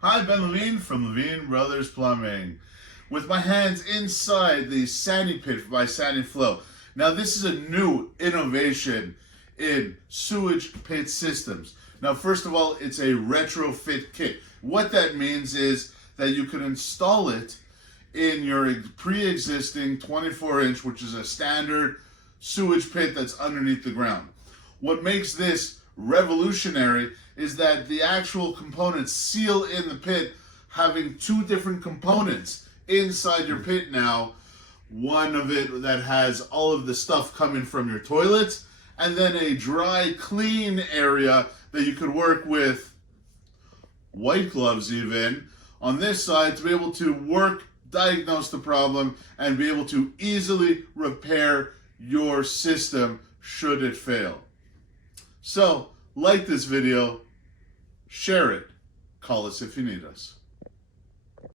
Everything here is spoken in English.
Hi, Ben Levine from Levine Brothers Plumbing. With my hands inside the Sanipit by Saniflo. Now, this is a new innovation in sewage pit systems. Now, first of all, it's a retrofit kit. What that means is that you can install it in your pre-existing 24-inch, which is a standard sewage pit that's underneath the ground. What makes this revolutionary is that the actual components seal in the pit, having two different components inside your pit now. One of it that has all of the stuff coming from your toilets, and then a dry, clean area that you could work with white gloves even on this side to be able to work, diagnose the problem, and be able to easily repair your system should it fail. So, like this video, share it, call us if you need us.